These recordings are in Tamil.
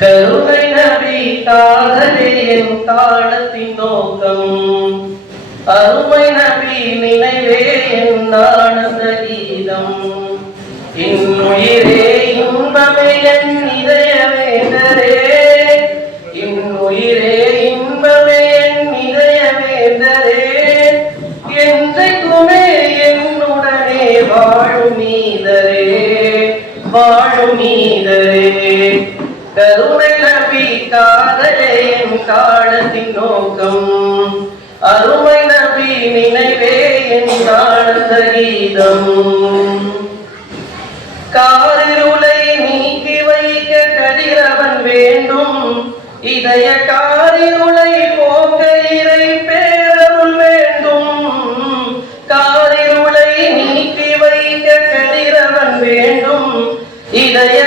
கருணை நபி காதலே என் காலத்தின் நோக்கம். அருமை நபி நினைவே கருணை நபி காதலே காலத்தின் நோக்கம். அருமை நபி நினைவே என் ஆனந்த கீதம். காரிருளை நீக்கி வைக்க கதிரவன் வேண்டும். இதய காரிருளை போக்க இறை பேரருள் வேண்டும். காரிருளை நீக்கி வைக்க கதிரவன் வேண்டும். இதய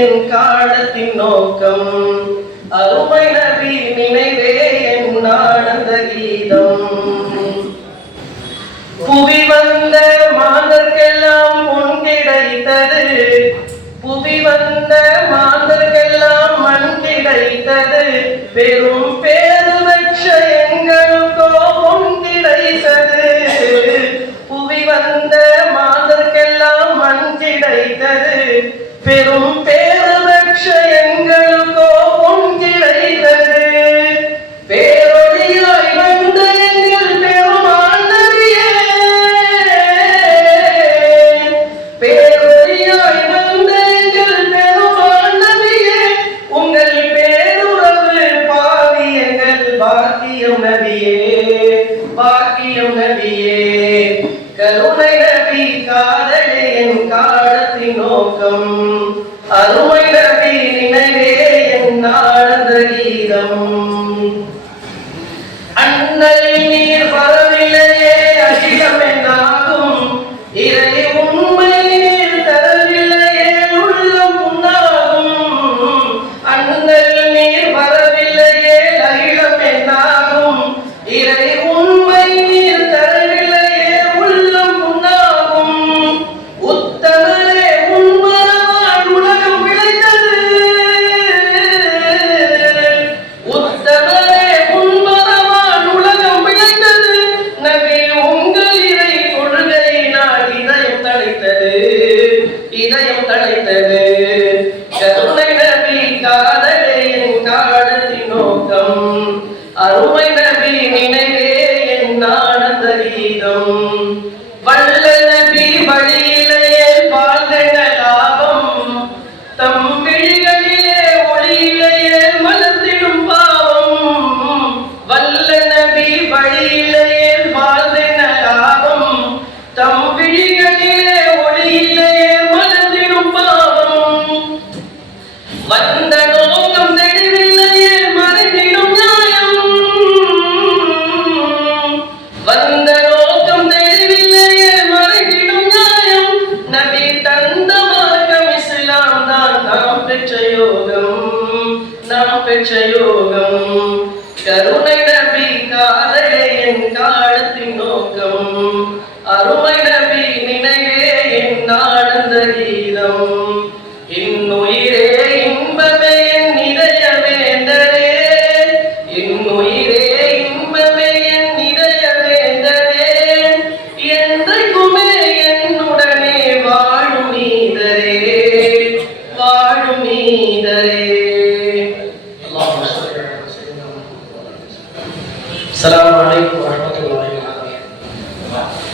என் காலத்தின் நோக்கம். அருமை நபி நினைவே என் ஆனந்த கீதம். புவி வந்த மாந்தர்க்கெல்லாம் பொன் கிடைத்தது. புவி வந்த மாந்தர்க்கெல்லாம் மண் கிடைத்தது. வெறும் பேரு வச்ச எங்களுக்கோ பொன் கிடைத்தது. புவி வந்த மாந்தர்க்கெல்லாம் மண் கிடைத்தது. பெரும் பாக்கியம் நபியே பாக்கியம் நபியே. கருணை நபி காதலே என் காலத்தின் நோக்கம். அருமை இதயம் தழைத்தது. கருணை நபி காதலே என் காலத்தின் நோக்கம். அருமை நபி நினைவே என் ஆனந்த கீதம். லட்சயோகம் கருணை நபி காலையே என் காலத்தின் நோக்கம். அருமை நபி நினைவே என் ஆனந்த கீதம். இன்னுயிரே இன்பமே என் இதய வேந்தரே. இன்னுயிரே இன்பமே என் இதய வேந்தரே. என்றைக்குமே என்னுடனே வாழும் வாழும் நீதரே.